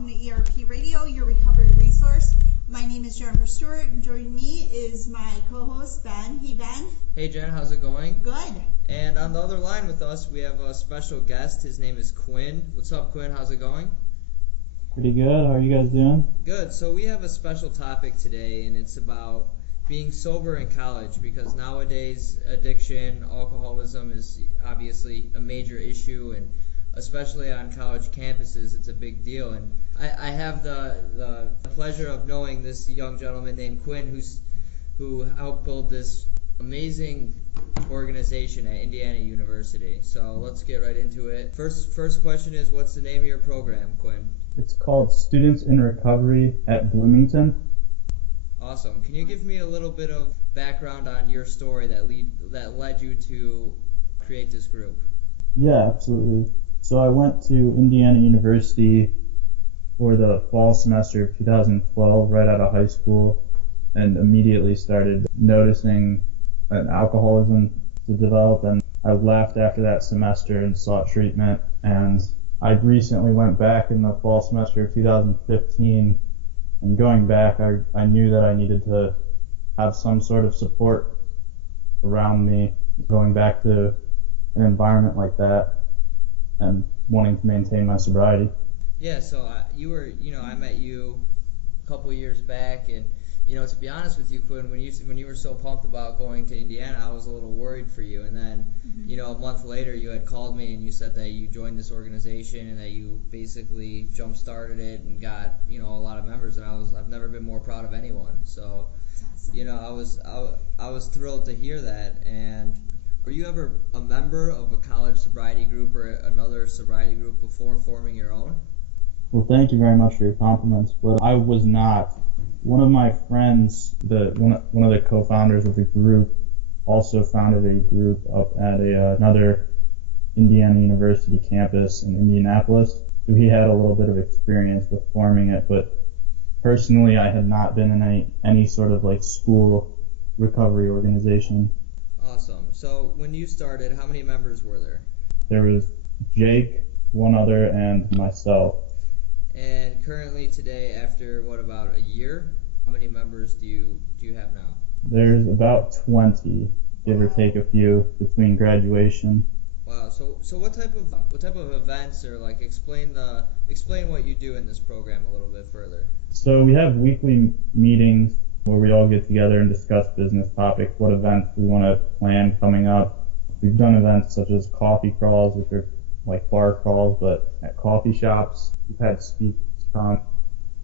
welcome to ERP Radio, your recovery resource. My name is Jennifer Stewart, and joining me is my co-host, Ben. Hey, Ben. Hey, Jen, how's it going? Good. And on the other line with us, we have a special guest. His name is Quinn. What's up, Quinn? How's it going? Pretty good. How are you guys doing? Good. So we have a special topic today, and it's about being sober in college, because nowadays addiction, alcoholism is obviously a major issue, and especially on college campuses, it's a big deal. And I have the pleasure of knowing this young gentleman named Quinn, who helped build this amazing organization at Indiana University. So let's get right into it. First question is, what's the name of your program, Quinn? It's called Students in Recovery at Bloomington. Awesome. Can you give me a little bit of background on your story that led you to create this group? Yeah, absolutely. So I went to Indiana University for the fall semester of 2012, right out of high school, and immediately started noticing an alcoholism to develop, and I left after that semester and sought treatment. And I recently went back in the fall semester of 2015, and going back, I knew that I needed to have some sort of support around me, going back to an environment like that and wanting to maintain my sobriety. Yeah, so I met you a couple years back, and to be honest with you, Quinn, when you were so pumped about going to Indiana, I was a little worried for you. And then, a month later, you had called me and you said that you joined this organization and that you basically jump-started it and got, a lot of members. And I've never been more proud of anyone. So, I was thrilled to hear that. And were you ever a member of a college sobriety group or another sobriety group before forming your own? Well, thank you very much for your compliments, but I was not. One of my friends, one of the co-founders of the group, also founded a group up at another Indiana University campus in Indianapolis. So he had a little bit of experience with forming it, but personally I had not been in any sort of school recovery organization. Awesome. So when you started, how many members were there? There was Jake, one other, and myself. And currently today, after about a year, how many members do you have now? There's about 20, give or take a few, between graduation. Wow. So what type of events, or explain what you do in this program a little bit further? So we have weekly meetings where we all get together and discuss business topics, what events we want to plan coming up. We've done events such as coffee crawls, which are like bar crawls, but at coffee shops. We've had speakers come.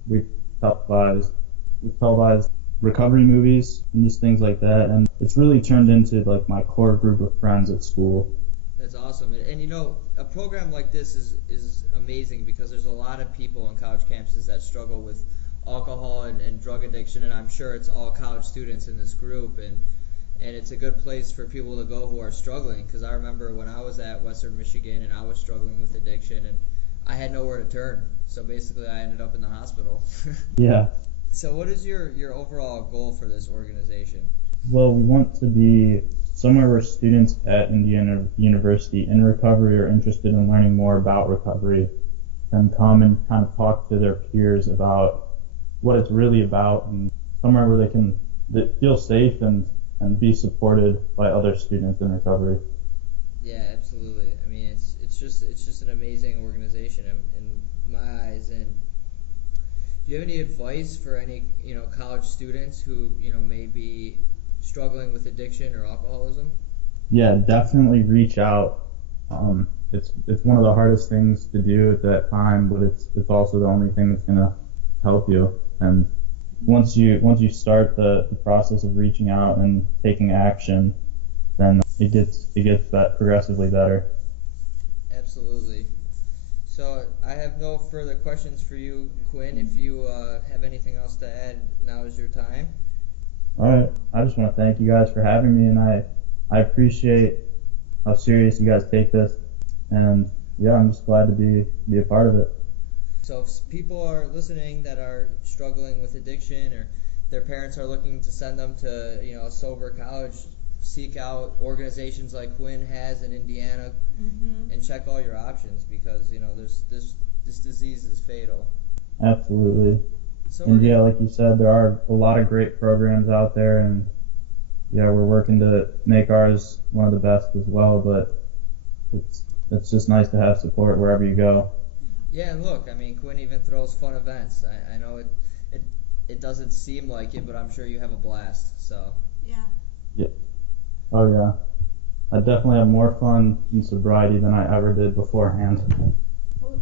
We've televised recovery movies and just things like that. And it's really turned into my core group of friends at school. That's awesome. And a program like this is amazing, because there's a lot of people on college campuses that struggle with alcohol and drug addiction, and I'm sure it's all college students in this group, and it's a good place for people to go who are struggling, because I remember when I was at Western Michigan and I was struggling with addiction and I had nowhere to turn, so basically I ended up in the hospital. Yeah. So what is your overall goal for this organization? Well, we want to be somewhere where students at Indiana University in recovery or interested in learning more about recovery can come and kind of talk to their peers about what it's really about, and somewhere where they can feel safe and be supported by other students in recovery. Yeah, absolutely. I mean, it's just an amazing organization in my eyes. And do you have any advice for any college students who may be struggling with addiction or alcoholism? Yeah, definitely reach out. It's one of the hardest things to do at that time, but it's also the only thing that's gonna help you. And once you start the process of reaching out and taking action, then it gets progressively better. Absolutely. So I have no further questions for you, Quinn. If you have anything else to add, now is your time. All right. I just want to thank you guys for having me, and I appreciate how serious you guys take this. And yeah, I'm just glad to be a part of it. So if people are listening that are struggling with addiction, or their parents are looking to send them to a sober college, seek out organizations like Quinn has in Indiana, and check all your options, because this disease is fatal. Absolutely. So And we're yeah, like you said, there are a lot of great programs out there, and yeah, we're working to make ours one of the best as well. But it's just nice to have support wherever you go. Yeah, and look, I mean, Quinn even throws fun events. I know it doesn't seem like it, but I'm sure you have a blast. So. Yeah. Yeah. Oh yeah. I definitely have more fun in sobriety than I ever did beforehand.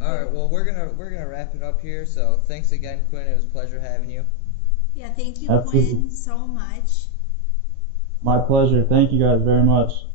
All right, well, we're gonna wrap it up here. So thanks again, Quinn. It was a pleasure having you. Yeah, thank you, Absolutely. Quinn, so much. My pleasure. Thank you guys very much.